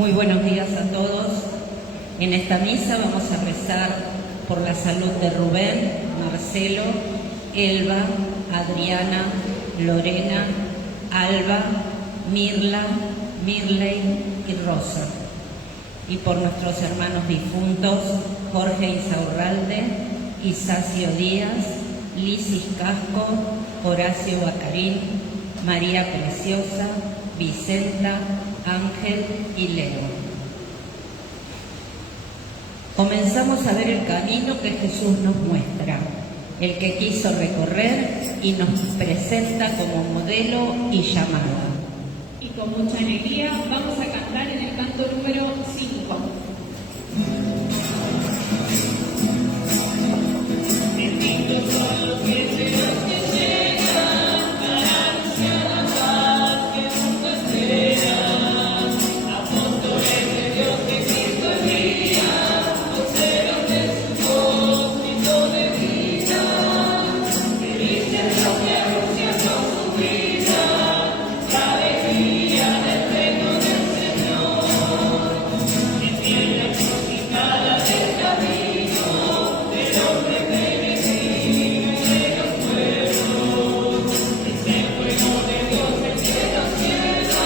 Muy buenos días a todos. En esta misa vamos a rezar por la salud de Rubén, Marcelo, Elba, Adriana, Lorena, Alba, Mirla, Mirley y Rosa. Y por nuestros hermanos difuntos, Jorge Isaurralde, Isacio Díaz, Lisis Casco, Horacio Bacarín, María Preciosa, Vicenta, Ángel y Leo. Comenzamos a ver el camino que Jesús nos muestra, el que quiso recorrer y nos presenta como modelo y llamada. Y con mucha alegría vamos a cantar en el canto número 5. Benditos son los guerreros que llegan para anunciar la paz que el mundo espera. Apóstoles de Dios que Cristo envía, voceros de su voz, grito de vida. Felices los que anuncian con su vida la alegría del reino del Señor. En tierra crucificada del camino del hombre peregrino y de los pueblos, es el fuego de Dios el que nos lleva,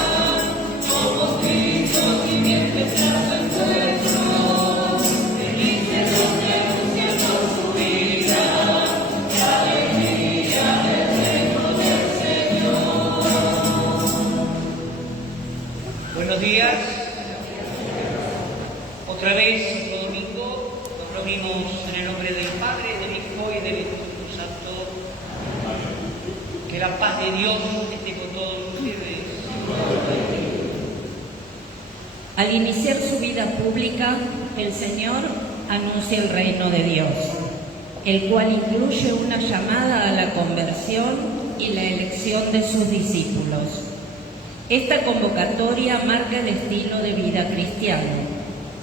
como Cristo simientes a su encuentro. Felices los que anuncian con su vida la alegría del reino del Señor. Buenos días. Otra vez, otro domingo, nos reunimos en el nombre del Padre, del Hijo y del Espíritu Santo. Que la paz de Dios esté con todos ustedes. Al iniciar su vida pública, el Señor anuncia el reino de Dios, el cual incluye una llamada a la conversión y la elección de sus discípulos. Esta convocatoria marca el estilo de vida cristiano,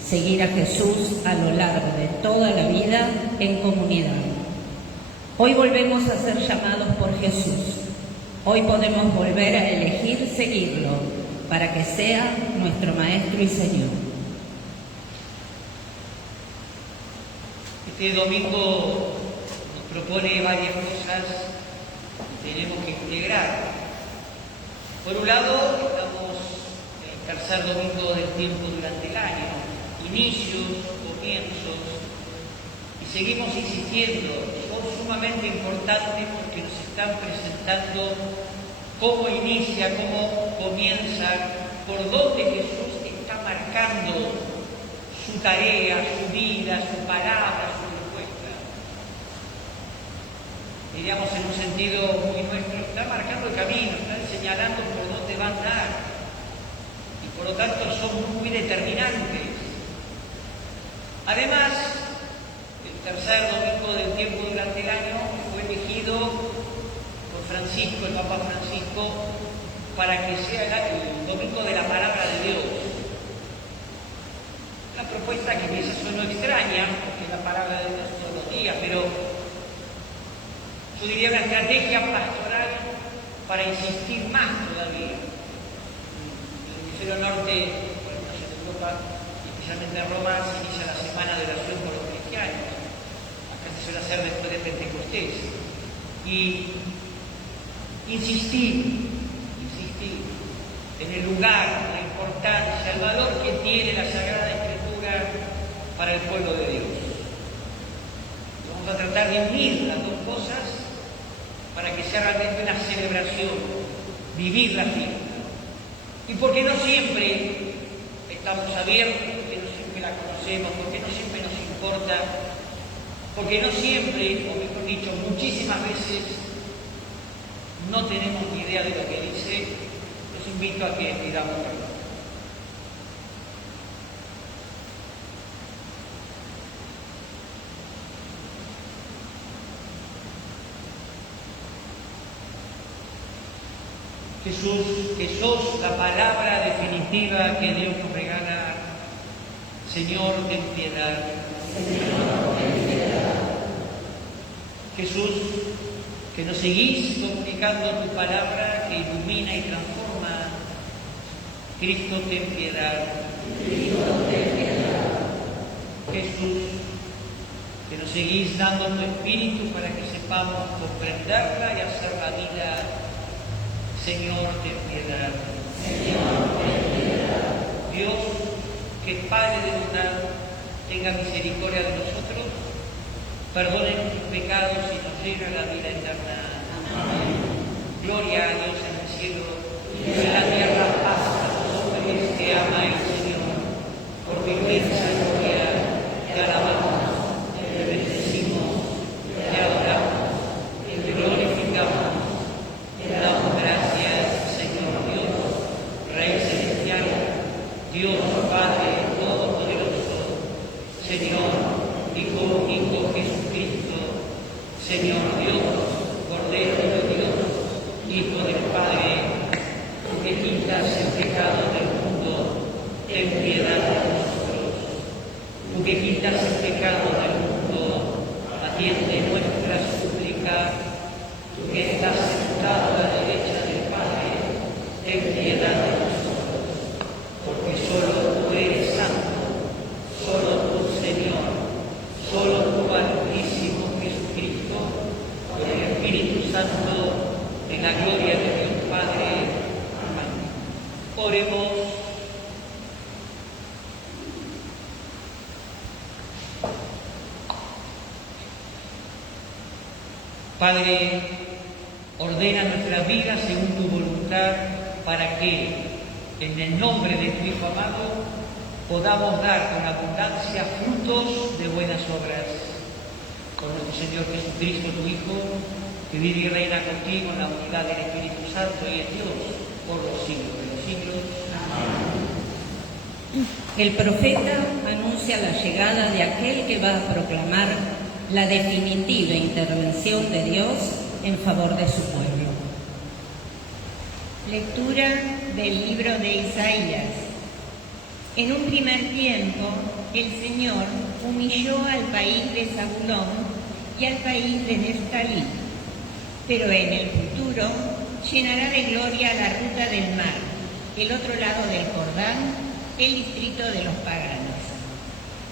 seguir a Jesús a lo largo de toda la vida en comunidad. Hoy volvemos a ser llamados por Jesús. Hoy podemos volver a elegir seguirlo para que sea nuestro Maestro y Señor. Este domingo nos propone varias cosas que tenemos que integrar. Por un lado, estamos en el tercer domingo del tiempo durante el año, inicios, comienzos, y seguimos insistiendo, son sumamente importantes porque nos están presentando cómo inicia, cómo comienza, por dónde Jesús está marcando su tarea, su vida, su palabra, su respuesta. Diríamos en un sentido muy nuestro, está marcando el camino, está señalando por dónde va a andar, y por lo tanto son muy determinantes. Además, el tercer domingo del tiempo durante el año fue elegido por Francisco, el Papa Francisco, para que sea el domingo de la palabra de Dios. Una propuesta que quizás suena extraña, porque la palabra de Dios todos los días, pero yo diría una estrategia pastoral para insistir más todavía. En el hemisferio norte, por ejemplo en Europa, especialmente en Roma, se inicia la semana de oración por los cristianos. Acá se suele hacer después de Pentecostés. Y insistir en el lugar, la importancia, el valor que tiene la Sagrada Escritura para el pueblo de Dios. Vamos a tratar de unir las dos cosas para que sea realmente una celebración, vivir la fiesta. Y porque no siempre estamos abiertos, porque no siempre la conocemos, porque no siempre nos importa, porque no siempre, o mejor dicho, muchísimas veces no tenemos ni idea de lo que dice, los invito a que pidamos perdón. Jesús, que sos la palabra definitiva que Dios nos regala, Señor, ten piedad. Señor, ten piedad. Jesús, que nos seguís comunicando tu palabra que ilumina y transforma. Cristo, ten piedad. Jesús, que nos seguís dando tu Espíritu para que sepamos comprenderla y hacer la vida. Señor, ten piedad. Dios, que es Padre de bondad, tenga misericordia de nosotros, perdone nuestros pecados y nos lleve a la vida eterna. Gloria a Dios en el cielo y en la tierra paz a los hombres que ama el Señor. Por tu inmensa gloria te alabamos, te bendecimos, te adoramos, te glorificamos, te damos gracias, Señor Dios, Rey celestial, Dios Padre Todopoderoso, Señor, Hijo único Jesucristo, Señor Dios, Cordero de Dios, Hijo del Padre, tú que quitas el pecado del mundo, ten piedad de nosotros. Tú que quitas el pecado del mundo, atiende nuestra súplica. Tú que estás sentado a la derecha del Padre, ten piedad de nosotros. Porque solo tú eres santo, solo tú, Señor, solo tú, Altísimo Jesucristo, con el Espíritu Santo, en la gloria de Dios Padre. Amén. Oremos. Padre, ordena nuestras vidas según tu voluntad, para que, en el nombre de tu Hijo amado, podamos dar con abundancia frutos de buenas obras. Por nuestro Señor Jesucristo, tu Hijo, que vive y reina contigo en la unidad del Espíritu Santo y en Dios, por los siglos de los siglos. Amén. El profeta anuncia la llegada de aquel que va a proclamar la definitiva intervención de Dios en favor de su pueblo. Lectura del libro de Isaías. En un primer tiempo, el Señor humilló al país de Zabulón y al país de Neftalí, pero en el futuro llenará de gloria la ruta del mar, el otro lado del Jordán, el distrito de los paganos.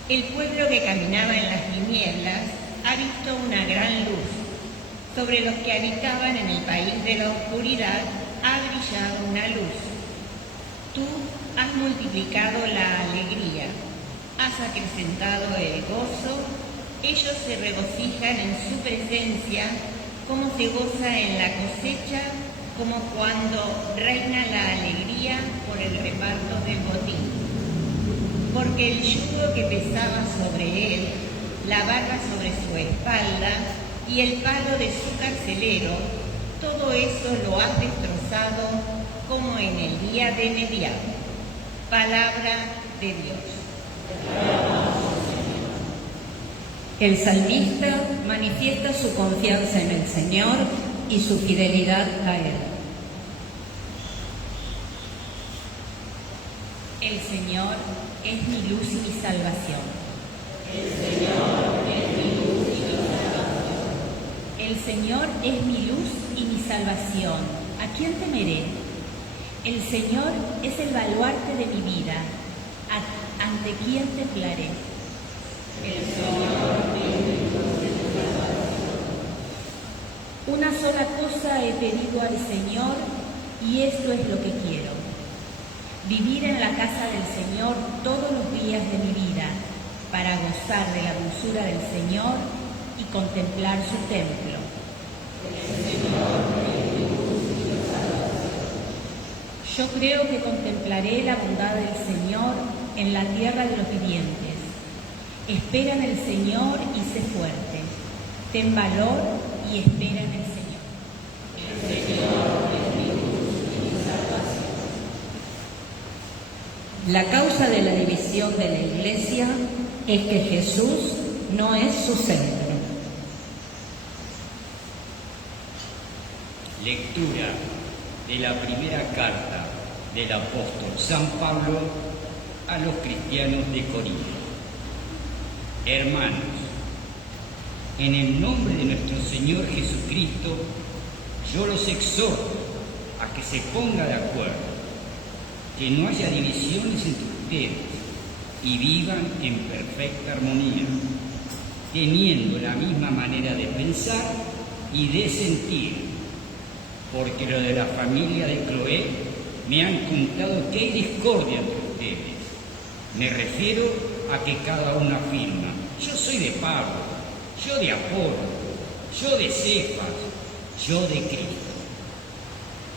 El pueblo que caminaba en las tinieblas ha visto una gran luz. Sobre los que habitaban en el país de la oscuridad ha brillado una luz. Tú has multiplicado la alegría, has acrecentado el gozo, ellos se regocijan en su presencia, como se goza en la cosecha, como cuando reina la alegría por el reparto del botín. Porque el yugo que pesaba sobre él, la barra sobre su espalda y el palo de su carcelero, todo eso lo has destrozado como en el día de Medián. Palabra de Dios. El salmista manifiesta su confianza en el Señor y su fidelidad a Él. El Señor es mi luz y mi salvación. El Señor es mi luz y mi salvación. El Señor es mi luz y mi salvación. ¿A quién temeré? El Señor es el baluarte de mi vida. ¿Ante quién temblaré? El Señor es mi luz y mi salvación. Una sola cosa he pedido al Señor y esto es lo que quiero: vivir en la casa del Señor todos los días de mi vida, para gozar de la dulzura del Señor y contemplar su templo. El Señor es mi luz y mi salvación. Yo creo que contemplaré la bondad del Señor en la tierra de los vivientes. Espera en el Señor y sé fuerte. Ten valor y espera en el Señor. El Señor es mi luz y mi salvación. La causa de la división de la Iglesia es que Jesús no es su centro. Lectura de la primera carta del apóstol San Pablo a los cristianos de Corinto. Hermanos, en el nombre de nuestro Señor Jesucristo, yo los exhorto a que se pongan de acuerdo, que no haya divisiones entre ustedes, y vivan en perfecta armonía, teniendo la misma manera de pensar y de sentir, porque lo de la familia de Cloé me han contado que hay discordia entre ustedes. Me refiero a que cada uno afirma: yo soy de Pablo, yo de Apolo, yo de Cefas, yo de Cristo.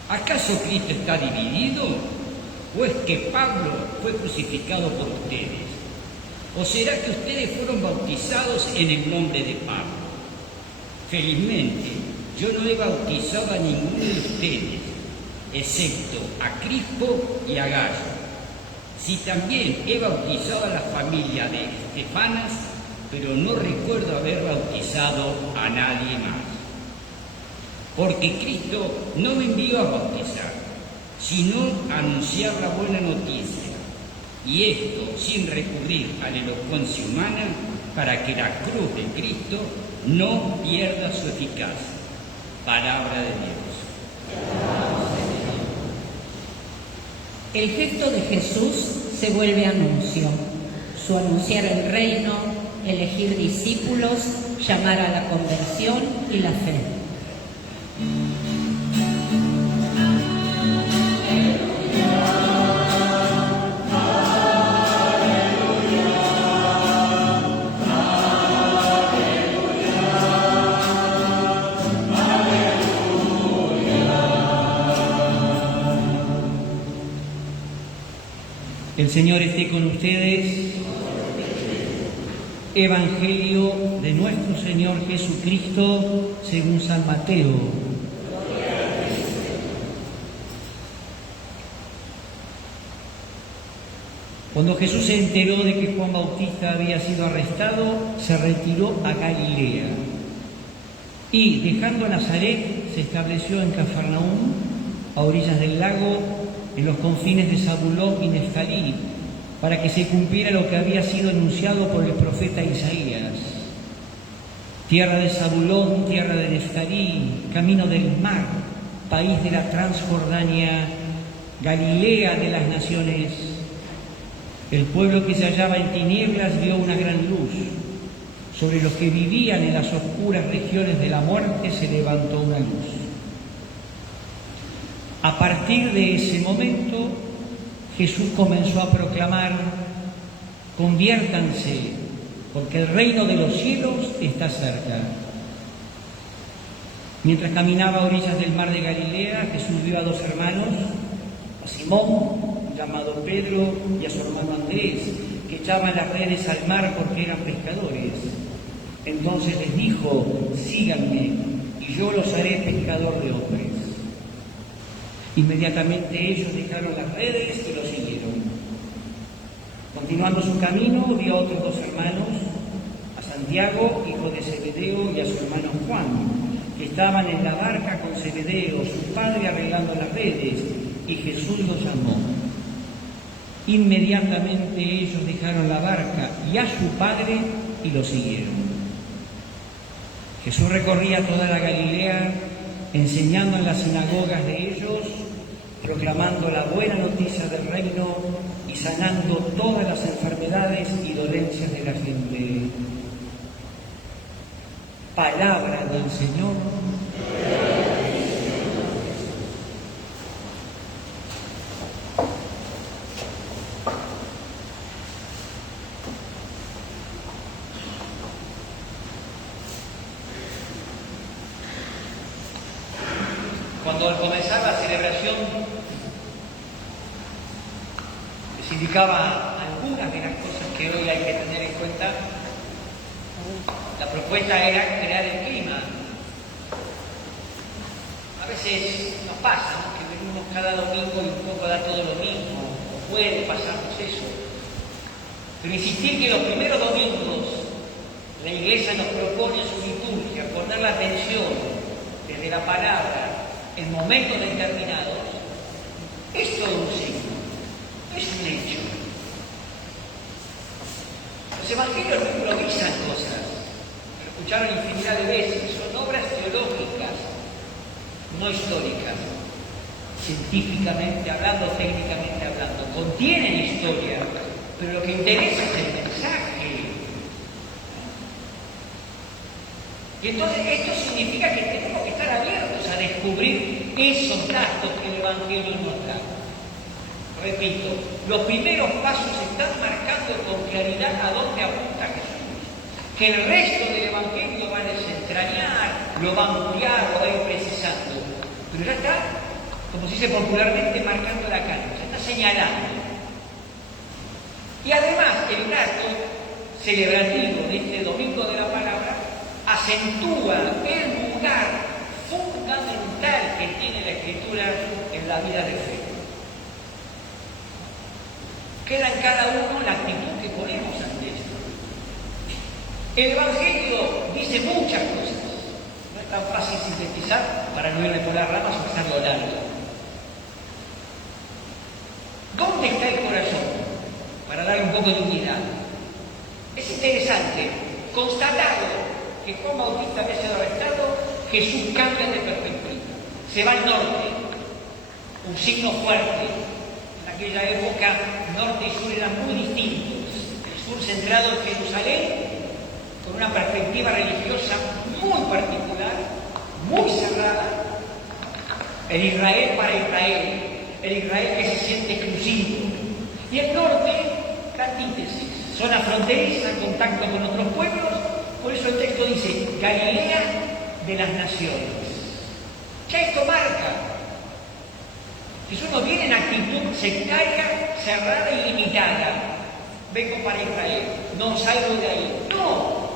¿Acaso Cristo está dividido? ¿O es que Pablo fue crucificado por ustedes? ¿O será que ustedes fueron bautizados en el nombre de Pablo? Felizmente, yo no he bautizado a ninguno de ustedes, excepto a Crispo y a Gallo. Sí, también he bautizado a la familia de Estefanas, pero no recuerdo haber bautizado a nadie más. Porque Cristo no me envió a bautizar, sino a anunciar la buena noticia, y esto sin recurrir a la elocuencia humana, para que la cruz de Cristo no pierda su eficacia. Palabra de Dios. El gesto de Jesús se vuelve anuncio. Su anunciar el reino, elegir discípulos, llamar a la conversión y la fe. El Señor esté con ustedes. Evangelio de nuestro Señor Jesucristo según San Mateo. Cuando Jesús se enteró de que Juan Bautista había sido arrestado, se retiró a Galilea y, dejando Nazaret, se estableció en Cafarnaúm, a orillas del lago, en los confines de Zabulón y Neftalí, para que se cumpliera lo que había sido anunciado por el profeta Isaías. Tierra de Zabulón, tierra de Neftalí, camino del mar, país de la Transjordania, Galilea de las naciones. El pueblo que se hallaba en tinieblas vio una gran luz. Sobre los que vivían en las oscuras regiones de la muerte se levantó una luz. A partir de ese momento, Jesús comenzó a proclamar: conviértanse, porque el reino de los cielos está cerca. Mientras caminaba a orillas del mar de Galilea, Jesús vio a dos hermanos, a Simón, llamado Pedro, y a su hermano Andrés, que echaban las redes al mar porque eran pescadores. Entonces les dijo: síganme, y yo los haré pescador de hombres. Inmediatamente ellos dejaron las redes y lo siguieron. Continuando su camino, vio a otros dos hermanos, a Santiago, hijo de Zebedeo, y a su hermano Juan, que estaban en la barca con Zebedeo, su padre, arreglando las redes, y Jesús los llamó. Inmediatamente ellos dejaron la barca y a su padre y lo siguieron. Jesús recorría toda la Galilea, enseñando en las sinagogas de ellos, proclamando la buena noticia del reino y sanando todas las enfermedades y dolencias de la gente. Palabra del Señor. Cuando al comenzar la celebración les indicaba algunas de las cosas que hoy hay que tener en cuenta, la propuesta era crear el clima. A veces nos pasa, ¿no?, que venimos cada domingo y un poco da todo lo mismo, o puede pasarnos eso. Pero insistir que los primeros domingos la Iglesia nos propone en su liturgia poner la atención desde la palabra en momentos determinados, es todo un signo, es un hecho. Los evangelios no improvisan cosas, lo escucharon infinidad de veces, son obras teológicas, no históricas, científicamente hablando, técnicamente hablando, contienen historia, pero lo que interesa es el mensaje. Y entonces esto significa que tenemos que estar abiertos a descubrir esos datos que el Evangelio nos da. Repito, los primeros pasos están marcando con claridad a dónde apunta Jesús. Que el resto del Evangelio va a desentrañar, lo va a ampliar, lo va a ir precisando. Pero ya está, como se dice popularmente, marcando la cancha, está señalando. Y además, el dato celebrativo de este Domingo de la Palabra acentúa el lugar fundamental que tiene la Escritura en la vida de fe. Queda en cada uno la actitud que ponemos ante esto. El Evangelio dice muchas cosas. No es tan fácil sintetizar para no irle por las ramas o hacerlo largo. ¿Dónde está el corazón? Para darle un poco de unidad. Es interesante, constatado que Juan Bautista había sido arrestado, Jesús cambia de perspectiva. Se va al norte, un signo fuerte. En aquella época, norte y sur eran muy distintos. El sur centrado en Jerusalén, con una perspectiva religiosa muy particular, muy cerrada. El Israel para Israel, el Israel que se siente exclusivo. Y el norte, la antítesis, zona fronteriza, en contacto con otros pueblos. Por eso el texto dice, Galilea de las naciones. Ya esto marca. Jesús no viene en actitud sectaria, cerrada y limitada. Vengo para Israel, no salgo de ahí. No,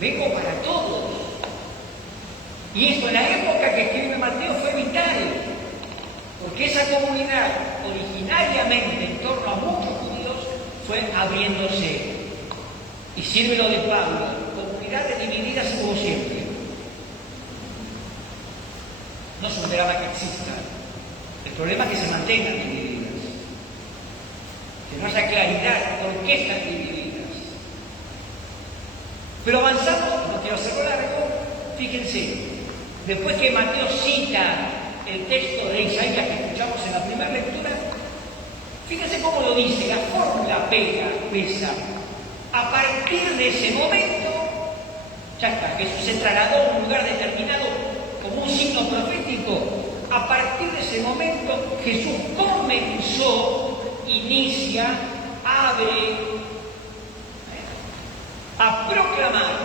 vengo para todos. Y esto en la época que escribe Mateo fue vital, porque esa comunidad, originariamente en torno a muchos judíos, fue abriéndose. Y sirve lo de Pablo, comunidades divididas como siempre. No es un drama que exista. El problema es que se mantengan divididas. Que no haya claridad por qué están divididas. Pero avanzamos, no quiero hacerlo largo, fíjense, después que Mateo cita el texto de Isaías que escuchamos en la primera lectura, fíjense cómo lo dice, la fórmula pesa. A partir de ese momento, ya está, Jesús se trasladó a un lugar determinado como un signo profético. A partir de ese momento, Jesús inicia, abre, a proclamar,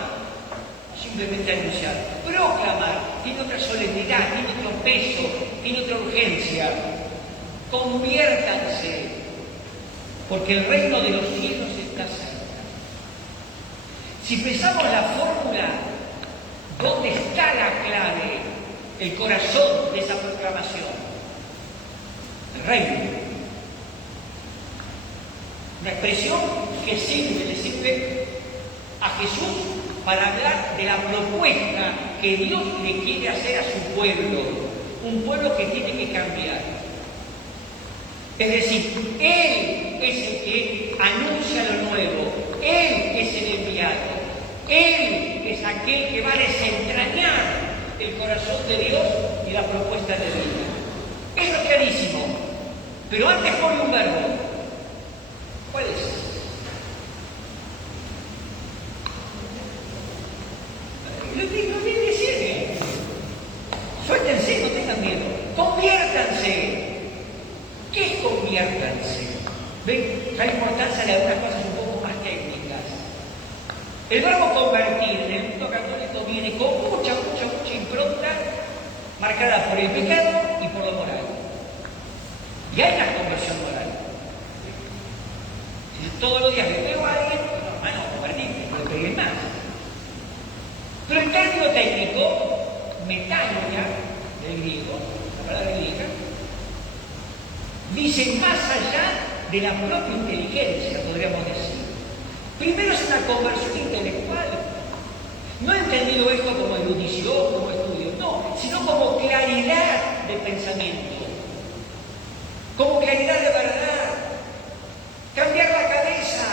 no simplemente a anunciar, proclamar, tiene otra solemnidad, tiene otro peso, tiene otra urgencia. Conviértanse, porque el reino de los cielos está cerca. Si pensamos la fórmula, ¿dónde está la clave, el corazón de esa proclamación? El reino. Una expresión que le sirve a Jesús para hablar de la propuesta que Dios le quiere hacer a su pueblo, un pueblo que tiene que cambiar. Es decir, Él es el que anuncia lo nuevo, Él es el enviado, Él es aquel que va a desentrañar el corazón de Dios y la propuesta de vida. Eso es clarísimo, pero antes pone un verbo. ¿Cuál es? Lo viene decir, suéltense, no tengan miedo, conviértanse. ¿Qué es conviértanse? ¿Ven? La importancia de algunas cosas un poco más técnicas. El verbo convertir en el mundo católico viene con mucha impronta marcada por el pecado y por lo moral. Y hay una conversión moral. Si todos los días le pego a alguien, hermano, convertirte, no le pegues más. Pero en término técnico, metanoia, del griego, la palabra griega, dice más allá de la propia inteligencia, podríamos decir. Primero es una conversión intelectual. No he entendido esto como erudición, como estudio, no, sino como claridad de pensamiento, como claridad de verdad. Cambiar la cabeza.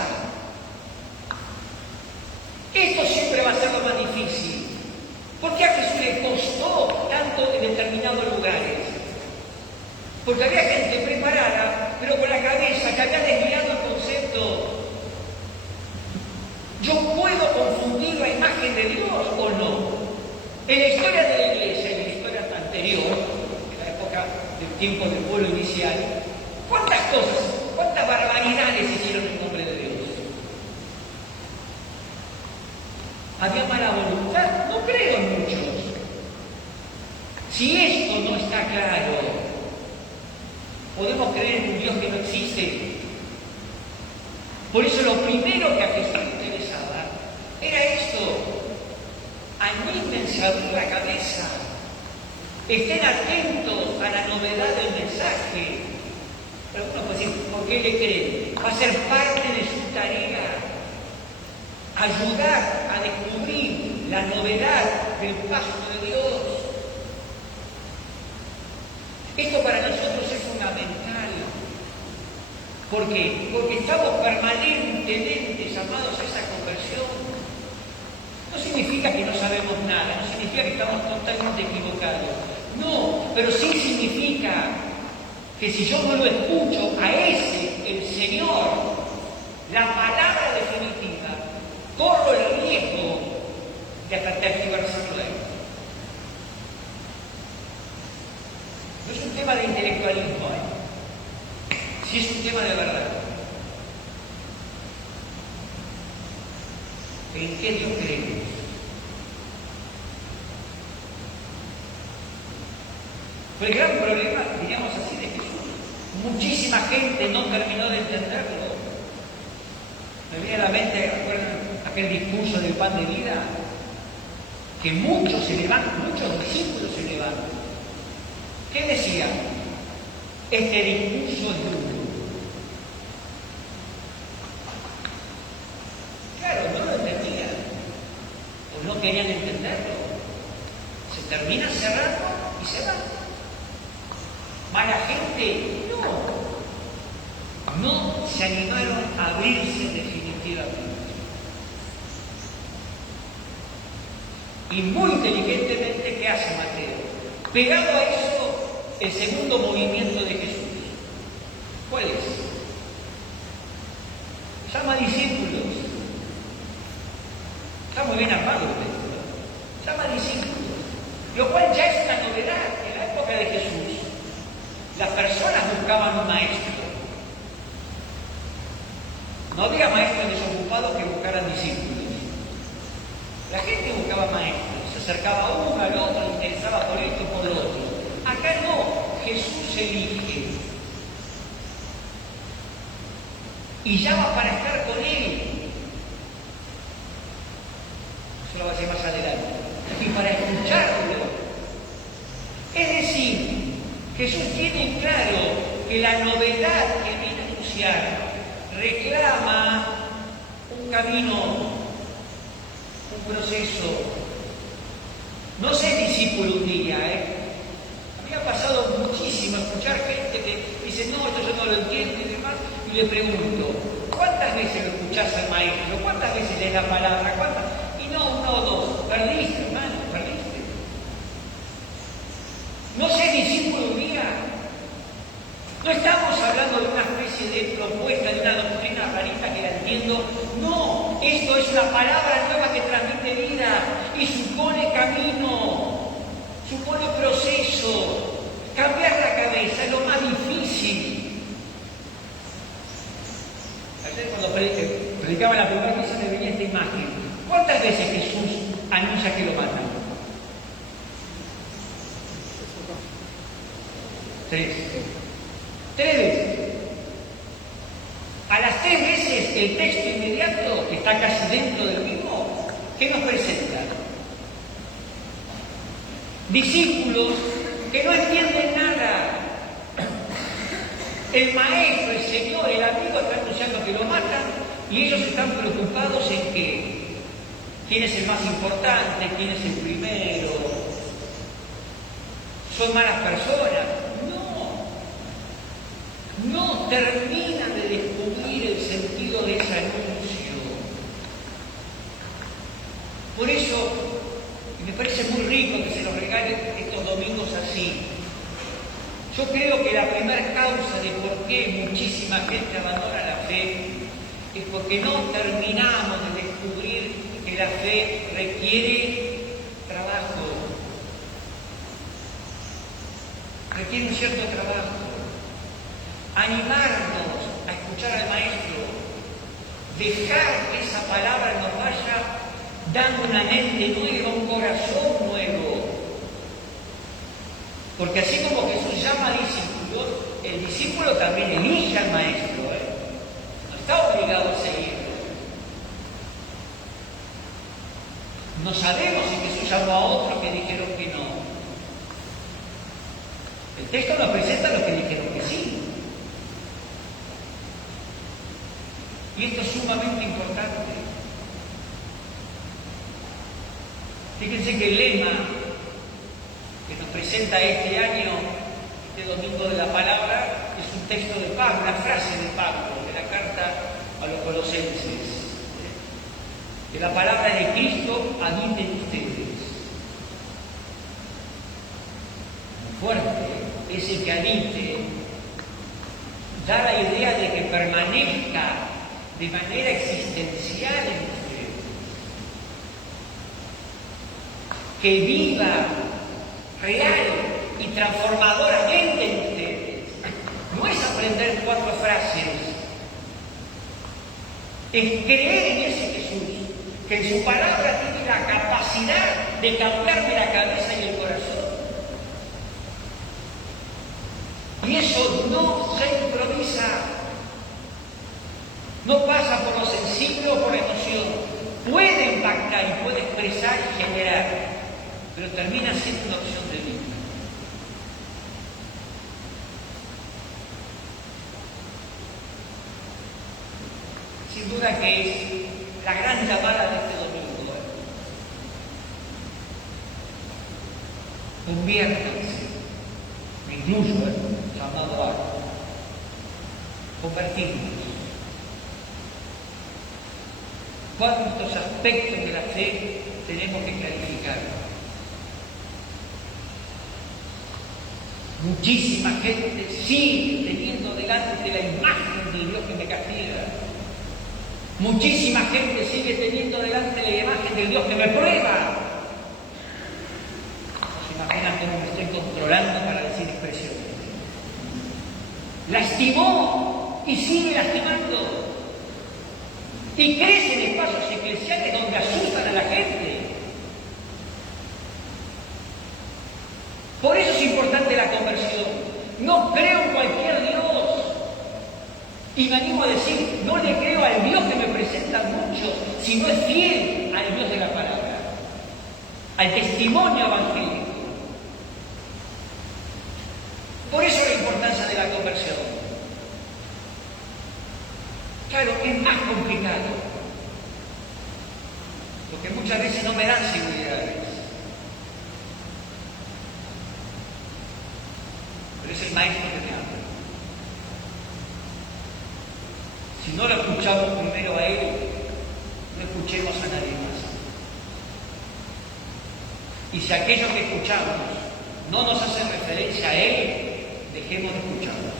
Esto siempre va a ser lo más difícil. ¿Por qué a Jesús le costó tanto en determinados lugares? Porque había gente preparada, pero con la cabeza que había desviado el concepto. ¿Yo puedo confundir la imagen de Dios o no? En la historia de la Iglesia, en la historia anterior, en la época del tiempo del pueblo inicial, ¿cuántas cosas, cuántas barbaridades hicieron en nombre de Dios? ¿Había mala voluntad? No creo en muchos. Si esto no está claro, podemos creer en un Dios que no existe. Por eso lo primero que a Jesús le interesaba era esto: anímense a abrir la cabeza, estén atentos a la novedad del mensaje. Pero uno puede decir, ¿por qué le creen? Va a ser parte de su tarea ayudar a descubrir la novedad del paso de Dios. Esto para nosotros es fundamental. ¿Por qué? Porque estamos permanentemente llamados a esa conversión. No significa que no sabemos nada, no significa que estamos totalmente equivocados. No, pero sí significa que si yo no lo escucho a ese, el Señor, la palabra definitiva, corro el riesgo de tergiversarlo a él. No es un tema de intelectualismo, sí es un tema de verdad. ¿En qué Dios creemos? Fue el gran problema, diríamos así, de Jesús. Muchísima gente no terminó de entenderlo. Me viene a la mente, ¿recuerdan aquel discurso del pan de vida? Que muchos se levantan, muchos discípulos se levantan. ¿Qué decía? Este discurso es duro. Claro, no lo entendían, o no querían entenderlo. Se termina cerrando y se van. Mala gente, no se animaron a abrirse definitivamente. Y muy inteligentemente, ¿qué hace Mateo? Pegado a eso, el segundo movimiento de Jesús. ¿Cuál es? Llama discípulos. Está muy bien armado el texto. Llama discípulos. Lo cual ya es una novedad. En la época de Jesús, las personas buscaban un maestro. No había maestros desocupados que buscaran discípulos. La gente buscaba maestros, se acercaba uno al otro, se interesaba por esto, por lo otro. Acá no, Jesús elige y llama para estar con él. Eso lo va a decir más adelante. Y para escucharlo. Es decir, Jesús tiene claro que la novedad que viene a anunciar reclama un camino, un proceso. No sé discípulo un día, Me ha pasado muchísimo escuchar gente que dice, no, esto yo no lo entiendo y demás, y le pregunto, ¿cuántas veces lo escuchás al maestro? ¿Cuántas veces lees la palabra? ¿Cuántas? Y no, uno o dos. Perdiste, hermano, perdiste. No sé discípulo un día. No estamos hablando de una especie de propuesta, de una doctrina rarita que la entiendo. No, esto es una palabra nueva que transmite vida y supone camino, supone proceso. Cambiar la cabeza es lo más difícil. Ayer cuando predicaba la primera misa me venía esta imagen. ¿Cuántas veces Jesús anuncia que lo matan? 3. 3 veces. A las 3 veces el texto inmediato, que está casi dentro del mismo, ¿qué nos presenta? Discípulos que no entienden nada. El maestro, el Señor, el amigo está anunciando que lo matan y ellos están preocupados en que quién es el más importante, quién es el primero. Son malas personas. No terminan de descubrir el sentido de ese anuncio. Por eso, me parece muy rico que se nos regalen estos domingos así. Yo creo que la primera causa de por qué muchísima gente abandona la fe es porque no terminamos de descubrir que la fe requiere trabajo, requiere un cierto trabajo. Animarnos a escuchar al Maestro, dejar que esa palabra nos vaya dando una mente nueva, un corazón nuevo. Porque así como Jesús llama a discípulos, el discípulo también elige al Maestro, no está obligado a seguirlo. No sabemos si Jesús llamó a otros que dijeron que no. El texto nos presenta a los que dijeron que sí. Y esto es sumamente importante. Fíjense que el lema que nos presenta este año, este domingo de la palabra, es un texto de Pablo, una frase de Pablo, de la carta a los colosenses. Que la palabra de Cristo habite en ustedes. Muy fuerte, ese que habite da la idea de que permanezca de manera existencial en ustedes, que viva real y transformadoramente en ustedes. No es aprender 4 frases, es creer en ese Jesús, que en su palabra tiene la capacidad de cambiarme la cabeza y el corazón. Y eso no se improvisa. No pasa por lo sencillo o por la emoción. Puede impactar y puede expresar y generar, pero termina siendo una opción de vida. Sin duda que es la gran llamada de este domingo. Conviértanse, me incluyo, llamado a convertirnos. ¿Cuántos aspectos de la fe tenemos que clarificar? Muchísima gente sigue teniendo delante la imagen del Dios que me castiga. Muchísima gente sigue teniendo delante la imagen del Dios que me prueba. No se imaginan cómo me estoy controlando para decir expresiones. Lastimó y sigue lastimando. Y crece en espacios eclesiales donde asustan a la gente. Por eso es importante la conversión. No creo en cualquier Dios. Y me animo a decir, no le creo al Dios que me presentan muchos, sino es fiel al Dios de la palabra, al testimonio evangélico. Por eso la importancia de la conversión. Claro, es más complicado, porque muchas veces no me dan seguridades. Pero es el Maestro que me habla. Si no lo escuchamos primero a Él, no escuchemos a nadie más. Y si aquello que escuchamos no nos hace referencia a Él, dejemos de escucharlo.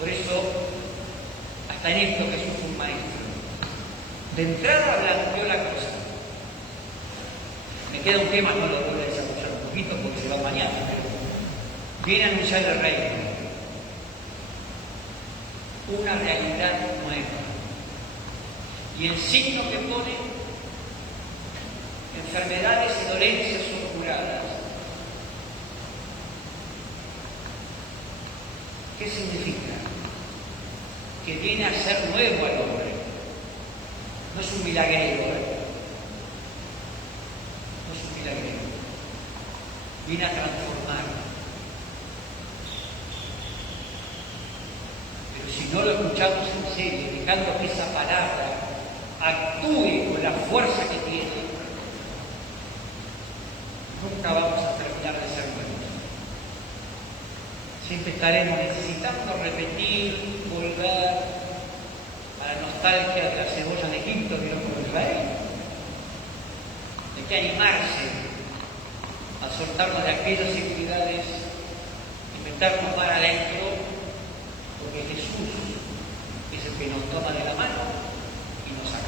Por eso, hasta en esto Jesús fue un maestro. De entrada blanqueó la cosa. Me queda un tema, no lo voy a desarrollar un poquito porque se va mañana, pero viene a anunciar el reino. Una realidad nueva. Y el signo que pone, enfermedades y dolencias son curadas. ¿Qué significa? Que viene a ser nuevo al hombre. No es un milagrero, no es un milagrero. Viene a transformar. Pero si no lo escuchamos en serio, dejando que esa palabra actúe con la fuerza que tiene, nunca vamos a terminar de ser buenos. Siempre estaremos necesitando repetir, volver a la nostalgia de la cebolla de Egipto que no por Israel. Hay que animarse a soltarnos de aquellas seguridades y meternos para adentro porque Jesús es el que nos toma de la mano y nos saca.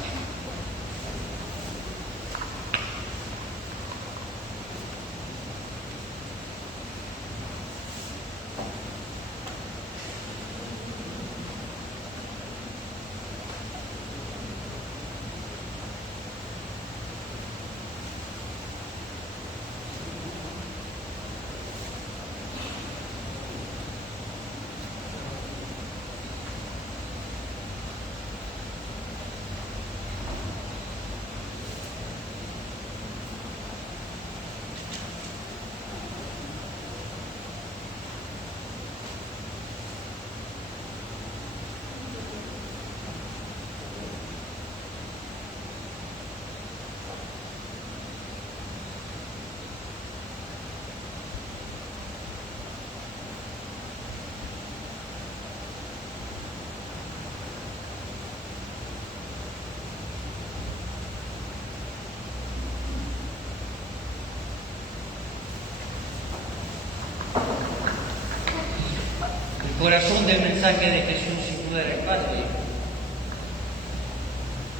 El corazón del mensaje de Jesús sin duda era el Padre,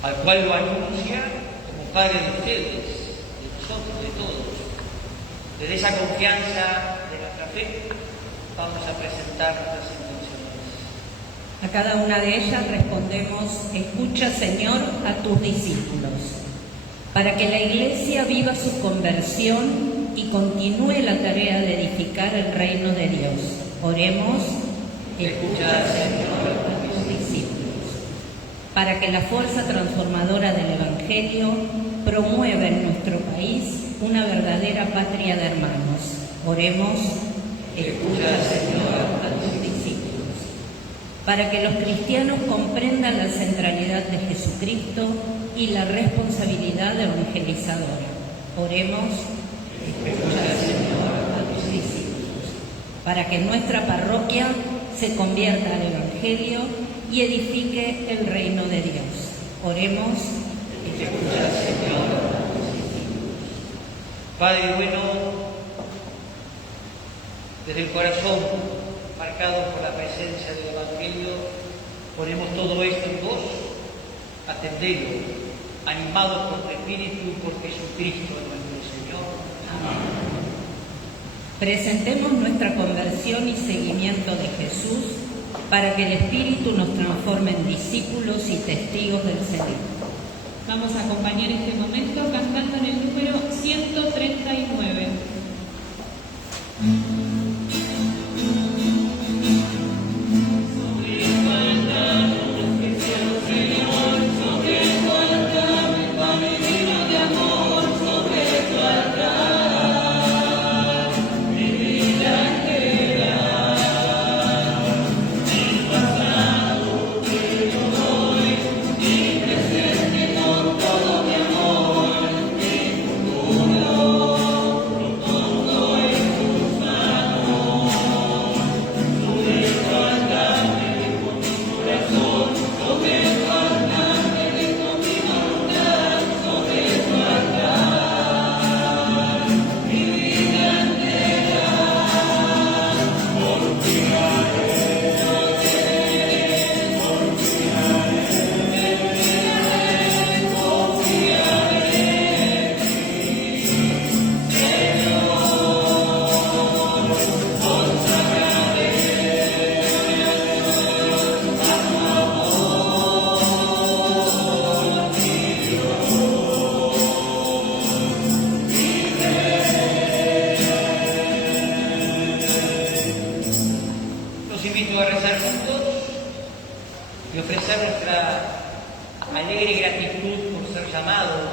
al cual lo anuncia como Padre de ustedes, de nosotros, de todos. Desde esa confianza de nuestra fe vamos a presentar nuestras intenciones. A cada una de ellas respondemos: escucha, Señor, a tus discípulos, para que la Iglesia viva su conversión y continúe la tarea de edificar el reino de Dios. Oremos: escucha, Señor, a tus discípulos, para que la fuerza transformadora del Evangelio promueva en nuestro país una verdadera patria de hermanos. Oremos: escucha, Señor, a tus discípulos, para que los cristianos comprendan la centralidad de Jesucristo y la responsabilidad evangelizadora. Oremos: escucha, Señor, a tus discípulos, para que nuestra parroquia se convierta al Evangelio y edifique el reino de Dios. Oremos: escucha, Señor, a tus discípulos. Padre bueno, desde el corazón marcado por la presencia del Evangelio, ponemos todo esto en vos, atendelo, animados por tu Espíritu, por Jesucristo nuestro Señor. Amén. Presentemos nuestra conversión y seguimiento de Jesús para que el Espíritu nos transforme en discípulos y testigos del Señor. Vamos a acompañar este momento cantando en el número 139. Invito a rezar juntos y ofrecer nuestra alegre gratitud por ser llamados,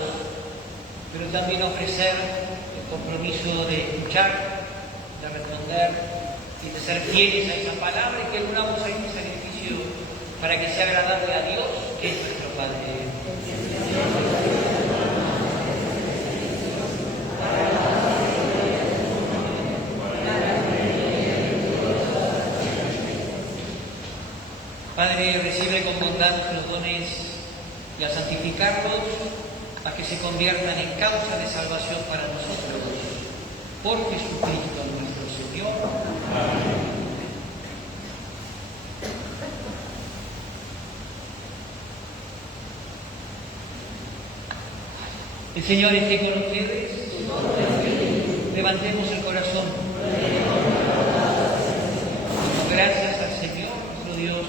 pero también ofrecer el compromiso de escuchar, de responder y de ser fieles a esa palabra y que unamos ahí un sacrificio para que sea agradable a Dios, que es nuestro Padre. Padre, recibe con bondad nuestros dones y al santificarlos, a que se conviertan en causa de salvación para nosotros. Por Jesucristo nuestro Señor. Amén. El Señor esté con ustedes. Levantemos el corazón. Gracias al Señor, nuestro Dios.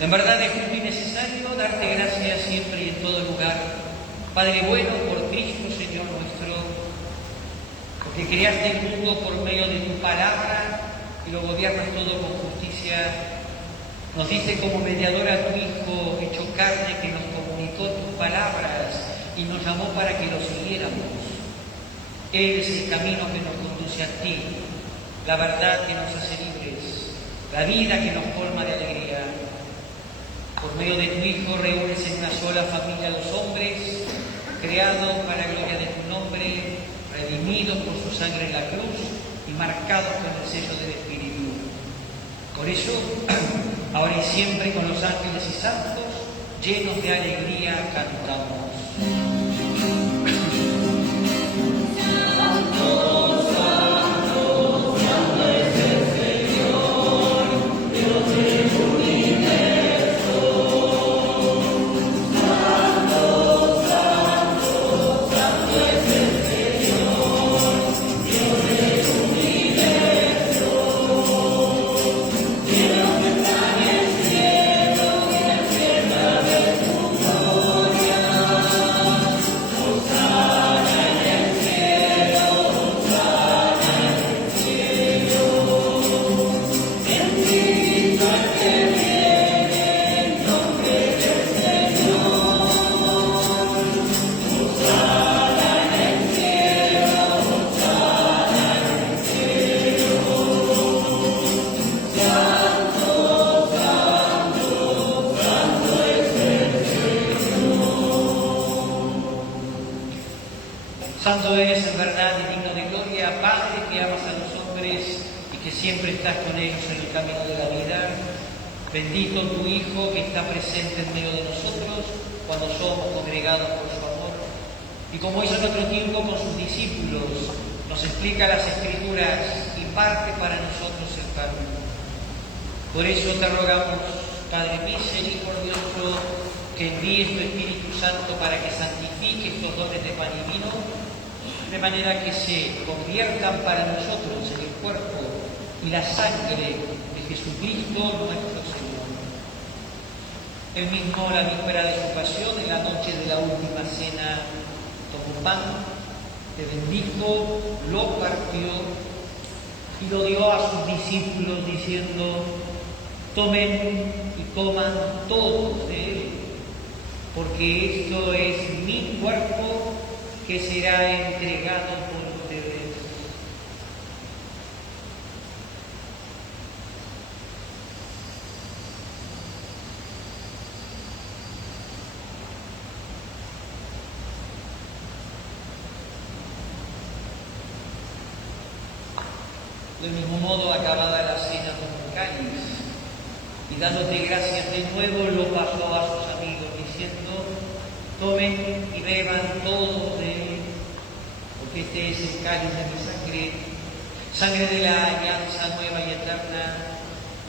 En verdad es muy necesario darte gracias siempre y en todo lugar, Padre bueno, por Cristo, Señor nuestro, porque creaste el mundo por medio de tu palabra y lo gobiernas todo con justicia. Nos dice como mediador a tu Hijo hecho carne que nos comunicó tus palabras y nos llamó para que lo siguiéramos. Él es el camino que nos conduce a ti, la verdad que nos hace libres, la vida que nos colma de alegría. Por medio de tu Hijo reúnes en una sola familia a los hombres, creados para la gloria de tu nombre, redimidos por su sangre en la cruz y marcados con el sello del Espíritu. Por eso, ahora y siempre con los ángeles y santos, llenos de alegría, cantamos. Santo eres en verdad y digno de gloria, Padre que amas a los hombres y que siempre estás con ellos en el camino de la vida. Bendito tu Hijo que está presente en medio de nosotros cuando somos congregados por su amor. Y como hizo en otro tiempo con sus discípulos, nos explica las Escrituras y parte para nosotros el camino. Por eso te rogamos, Padre misericordioso, que envíes tu Espíritu Santo para que santifique estos dones de pan y vino, de manera que se conviertan para nosotros en el cuerpo y la sangre de Jesucristo nuestro Señor. Él mismo, la víspera de su pasión, en la noche de la última cena, tomó pan, te bendijo, lo partió y lo dio a sus discípulos diciendo: tomen y coman todos de él, porque esto es mi cuerpo que será entregado por ustedes. Del mismo modo, acabada la cena, tomó el cáliz y dándote gracias de nuevo lo pasó a sus amigos diciendo: tomen y beban todos de él, porque este es el cáliz de mi sangre, sangre de la alianza nueva y eterna,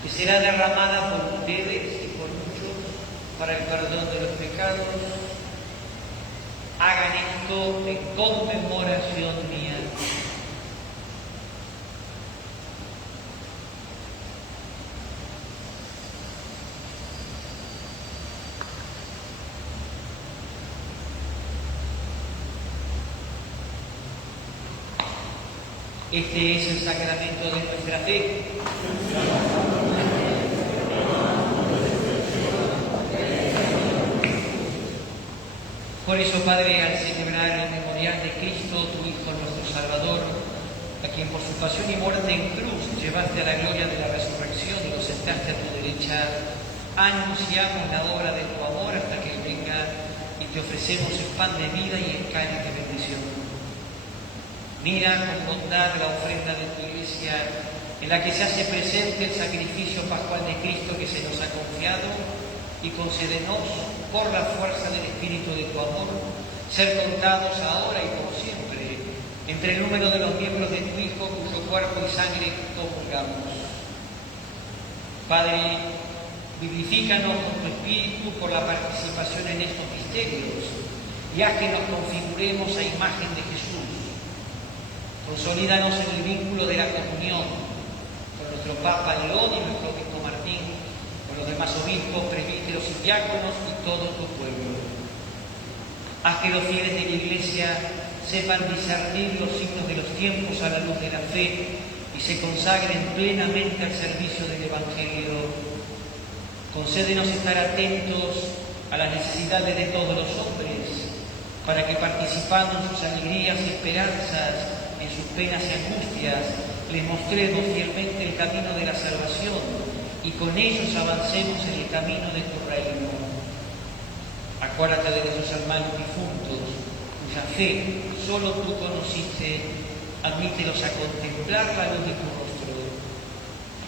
que será derramada por ustedes y por muchos para el perdón de los pecados. Hagan esto en conmemoración mía. Este es el sacramento de nuestra fe. Por eso, Padre, al celebrar el memorial de Cristo, tu Hijo, nuestro Salvador, a quien por su pasión y muerte en cruz llevaste a la gloria de la resurrección y lo sentaste a tu derecha, anunciamos la obra de tu amor hasta que Él venga y te ofrecemos el pan de vida y el cáliz de bendición. Mira con bondad la ofrenda de tu Iglesia, en la que se hace presente el sacrificio pascual de Cristo que se nos ha confiado, y concédenos, por la fuerza del Espíritu de tu amor, ser contados ahora y por siempre entre el número de los miembros de tu Hijo, cuyo cuerpo y sangre comulgamos. Padre, vivifícanos con tu Espíritu por la participación en estos misterios y haz que nos configuremos a imagen de Jesús. Consolídanos en el vínculo de la comunión con nuestro Papa León y nuestro obispo Martín, con los demás obispos, presbíteros y diáconos y todo tu pueblo. Haz que los fieles de la Iglesia sepan discernir los signos de los tiempos a la luz de la fe y se consagren plenamente al servicio del Evangelio. Concédenos estar atentos a las necesidades de todos los hombres, para que participando en sus alegrías y esperanzas, en sus penas y angustias, les mostremos fielmente el camino de la salvación y con ellos avancemos en el camino de tu reino. Acuérdate de nuestros hermanos difuntos, cuya fe solo tú conociste, admítelos a contemplar la luz de tu rostro.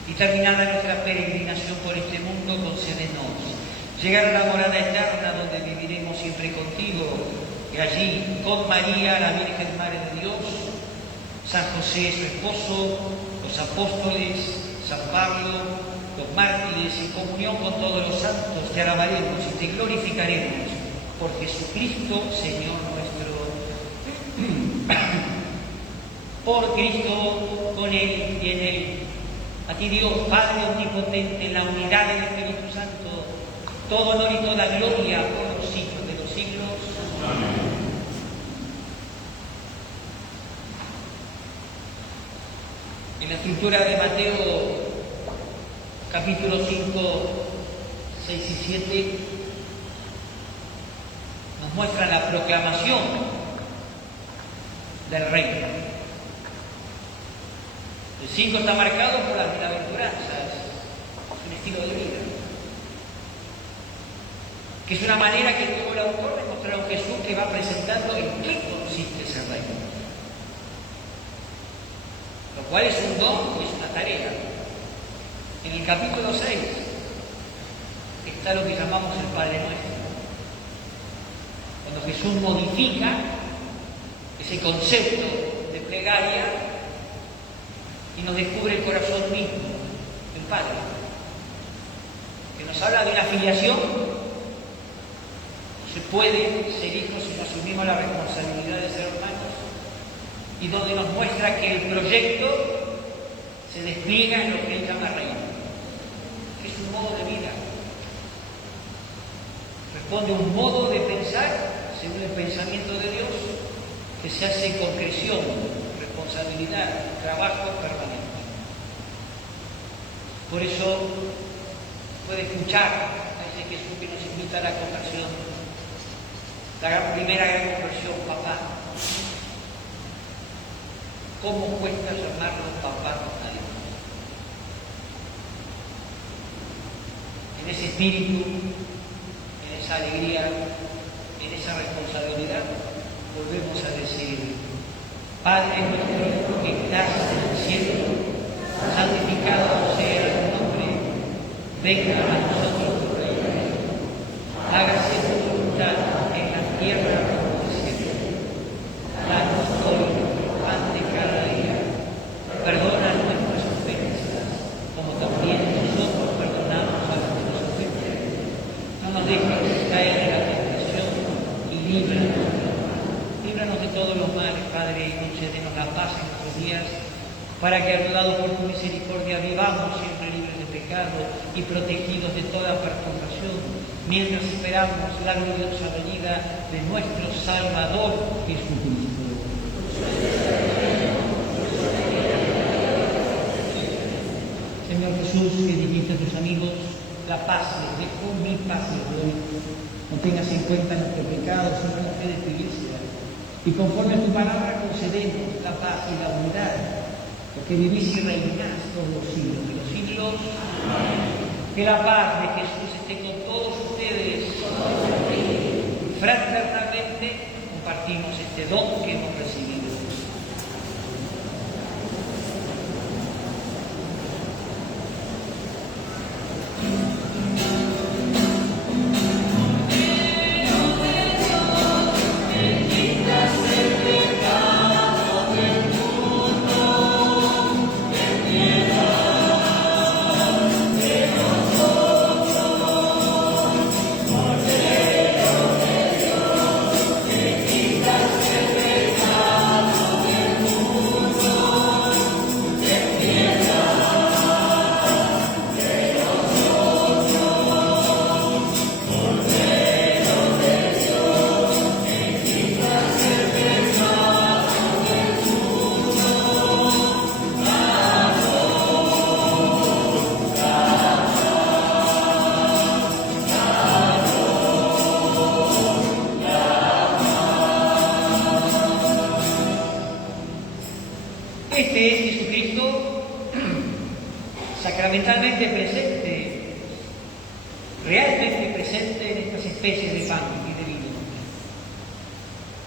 Y terminada nuestra peregrinación por este mundo, concédenos llegar a la morada eterna donde viviremos siempre contigo, y allí, con María, la Virgen Madre de Dios, San José, su esposo, los apóstoles, San Pablo, los mártires, en comunión con todos los santos, te alabaremos y te glorificaremos por Jesucristo, Señor nuestro. Por Cristo, con Él y en Él. A ti Dios, Padre omnipotente, en la unidad del Espíritu Santo, todo honor y toda gloria por los siglos de los siglos. Amén. En la escritura de Mateo, capítulo 5, 6 y 7, nos muestra la proclamación del reino. El 5 está marcado por las bienaventuranzas, es un estilo de vida, que es una manera que tuvo el autor de mostrar a un Jesús que va presentando en qué consiste ese reino. Lo cual es un don y es una tarea. En el capítulo 6 está lo que llamamos el Padre Nuestro. Cuando Jesús modifica ese concepto de plegaria y nos descubre el corazón mismo del Padre, que nos habla de la filiación. No se puede ser hijos si no asumimos la responsabilidad de ser hermanos, y donde nos muestra que el proyecto se despliega en lo que él llama reino, que es un modo de vida. Responde a un modo de pensar según el pensamiento de Dios, que se hace concreción, responsabilidad, trabajo permanente. Por eso puede escuchar a ese Jesús que nos invita a la conversión, la primera gran conversión, papá. ¿Cómo cuesta llamarlo papá a Dios? En ese espíritu, en esa alegría, en esa responsabilidad, volvemos a decir: Padre nuestro que estás en el cielo, santificado sea tu nombre, venga a nosotros tu reino, hágase tu voluntad en la tierra como en el cielo. Danos hoy nuestro pan de cada día, perdona nuestras ofensas, como también nosotros perdonamos a los que nos ofenden. No nos dejes caer en la tentación y líbranos de todos los males, Padre, y concédenos la paz en nuestros días, para que, ayudados por tu misericordia, vivamos siempre libres de pecado y protegidos de toda perturbación, mientras esperamos la gloriosa venida de nuestro Salvador Jesucristo. Señor Jesús, que dijiste a tus amigos: la paz les dejo, mi paz les doy. No tengas en cuenta nuestro pecado, sino la fe de tu Iglesia. Y conforme a tu palabra concedemos la paz y la unidad, porque vivís y reinás todos los siglos de los siglos. Que la paz de Jesús esté con todos ustedes. Fraternalmente compartimos este don que hemos recibido. Amén. Este es Jesucristo sacramentalmente presente, realmente presente en estas especies de pan y de vino.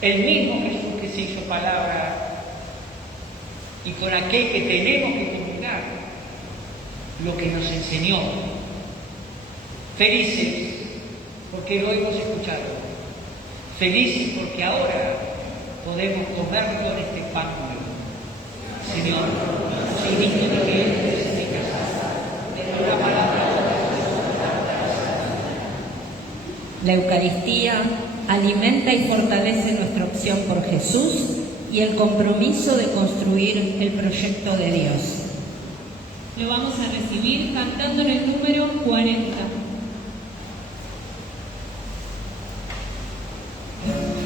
El mismo Jesús que se hizo palabra y con aquel que tenemos que comulgar, lo que nos enseñó. Felices porque lo hemos escuchado. Felices porque ahora podemos comerlo en este pan nuevo. Señor, soy digno de que entres en mi casa. Ten una palabra. La Eucaristía alimenta y fortalece nuestra opción por Jesús y el compromiso de construir el proyecto de Dios. Lo vamos a recibir cantando en el número 40. Jesús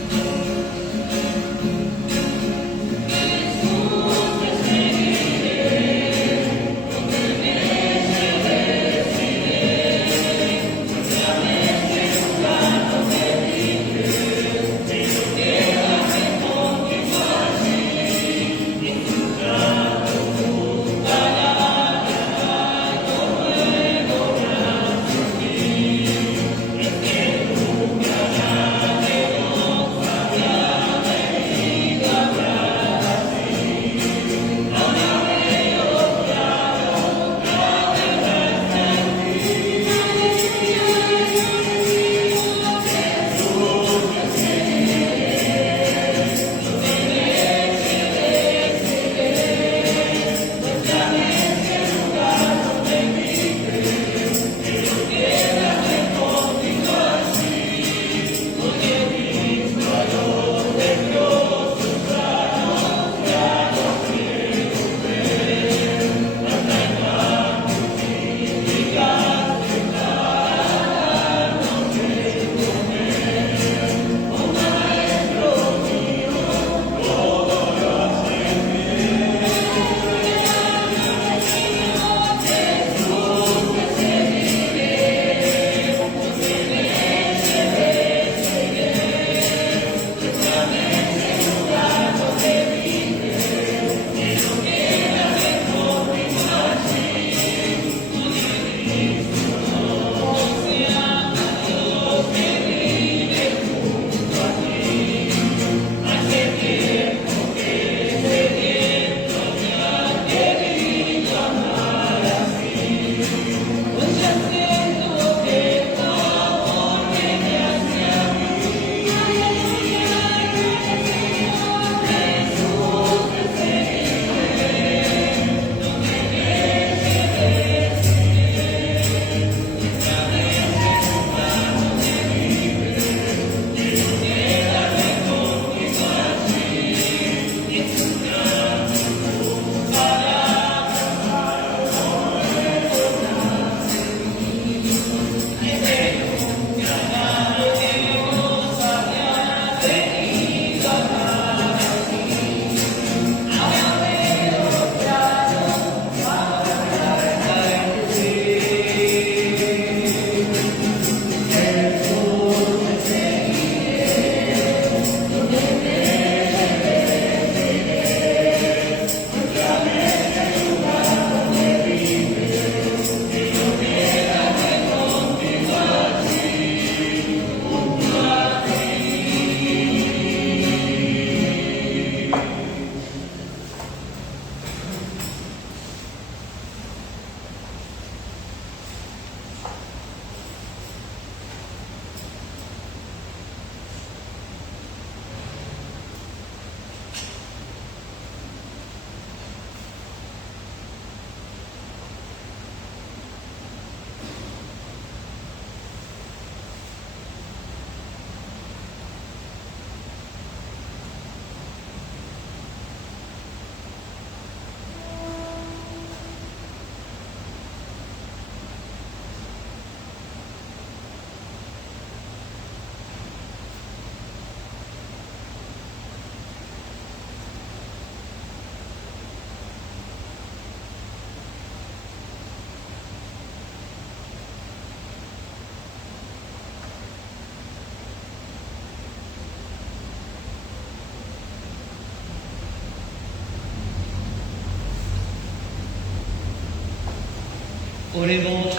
Oremos.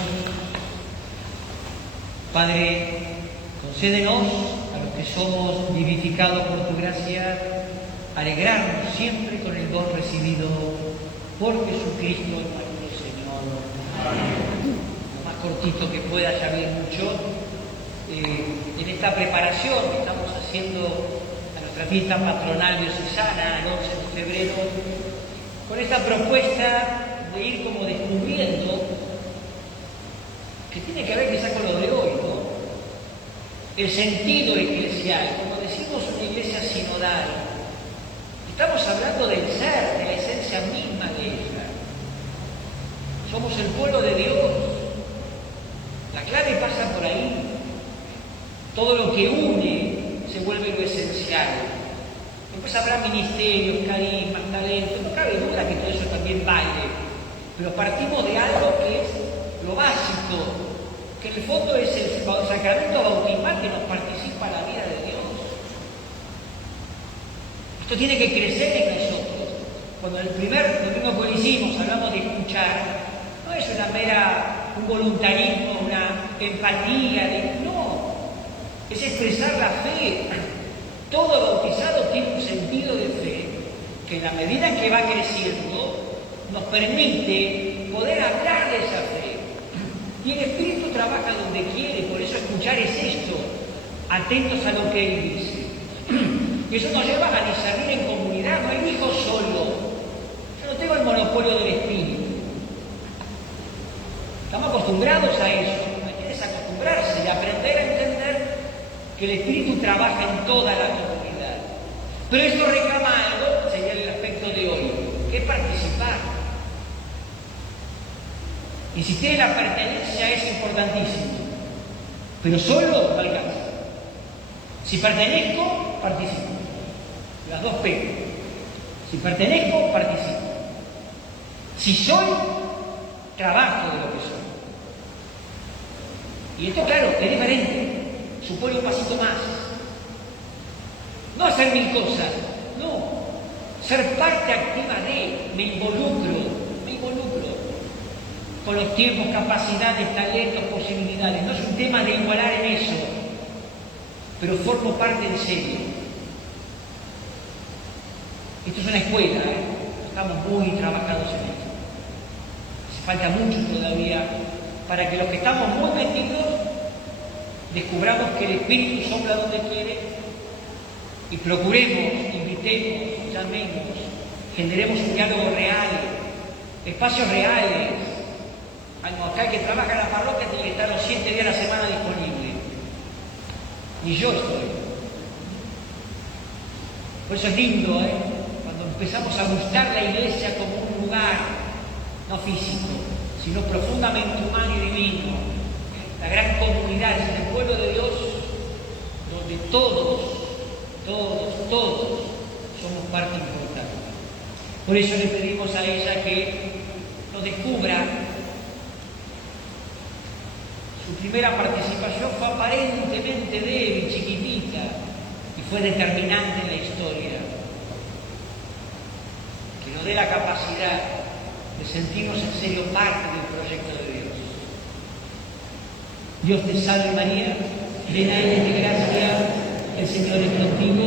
Padre, concédenos a los que somos vivificados por tu gracia, alegrarnos siempre con el don recibido por Jesucristo nuestro Señor. Lo más cortito que pueda, ya bien mucho, en esta preparación que estamos haciendo a nuestra fiesta patronal diocesana el 11 de febrero, con esta propuesta de ir como descubriendo que tiene que ver quizá con lo de hoy, ¿no? El sentido eclesial, como decimos, una iglesia sinodal. Estamos hablando del ser, de la esencia misma de ella. Somos el pueblo de Dios. La clave pasa por ahí. Todo lo que une se vuelve lo esencial. Después habrá ministerios, carismas, talentos, no cabe duda que todo eso también vale. Pero partimos de algo que es lo básico, que en el fondo es el sacramento bautismal que nos participa la vida de Dios. Esto tiene que crecer en nosotros. Cuando el primer domingo que hicimos hablamos de escuchar, no es un voluntarismo, una empatía, no, es expresar la fe. Todo bautizado tiene un sentido de fe que en la medida en que va creciendo nos permite poder hablar de esa fe. Y el Espíritu trabaja donde quiere, por eso escuchar es esto, atentos a lo que Él dice. Y eso nos lleva a discernir en comunidad, no hay un hijo solo. Yo no tengo el monopolio del Espíritu. Estamos acostumbrados a eso, hay que desacostumbrarse y aprender a entender que el Espíritu trabaja en toda la comunidad. Pero esto reclama algo, sería el aspecto de hoy, que es participar. Insistir en la pertenencia es importantísimo, pero solo no alcanza. Si pertenezco, participo. Las dos P. Si pertenezco, participo. Si soy, trabajo de lo que soy. Y esto, claro, es diferente. Supone un pasito más. No hacer mil cosas, no. Ser parte activa de, me involucro. Con los tiempos, capacidades, talentos, posibilidades. No es un tema de igualar en eso, pero formo parte en serio. Esto es una escuela, estamos muy trabajados en esto. Hace falta mucho todavía para que los que estamos muy metidos descubramos que el Espíritu sopla donde quiere y procuremos, invitemos, llamemos, generemos un diálogo real, espacios reales. Acá el que trabaja en la parroquia tiene que estar los 7 días a la semana disponible. Y yo estoy. Por eso es lindo, cuando empezamos a gustar la iglesia como un lugar, no físico, sino profundamente humano y divino. La gran comunidad, es el pueblo de Dios, donde todos somos parte importante. Por eso le pedimos a ella que nos descubra. Su primera participación fue aparentemente débil, chiquitita, y fue determinante en la historia. Que nos dé la capacidad de sentirnos en serio parte del proyecto de Dios. Dios te salve María, llena eres de gracia, el Señor es contigo,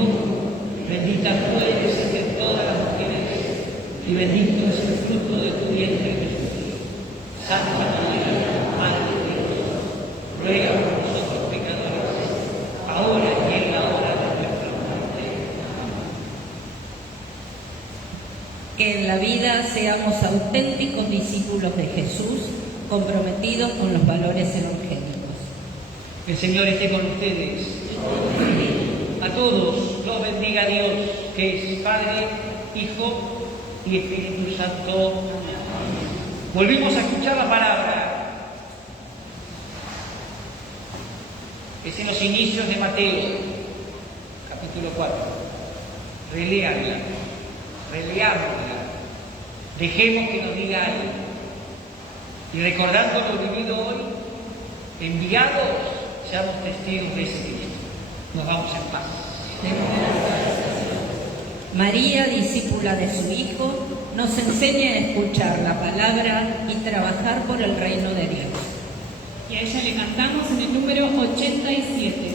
bendita tú eres entre todas las mujeres, y bendito es el fruto de tu vientre Jesús. Santa María, Madre de Dios, ruega por nosotros pecadores, ahora y en la hora de nuestra muerte. Que en la vida seamos auténticos discípulos de Jesús, comprometidos con los valores evangélicos. El Señor esté con ustedes. A todos los bendiga Dios, que es Padre, Hijo y Espíritu Santo. Volvimos a escuchar la palabra. Es en los inicios de Mateo, capítulo 4. Releámosla. Dejemos que nos diga algo. Y recordando lo vivido hoy, enviados, seamos testigos de ese Cristo. Nos vamos en paz. María, discípula de su Hijo, nos enseña a escuchar la palabra y trabajar por el reino de Dios. Y a ella le cantamos en el número 87.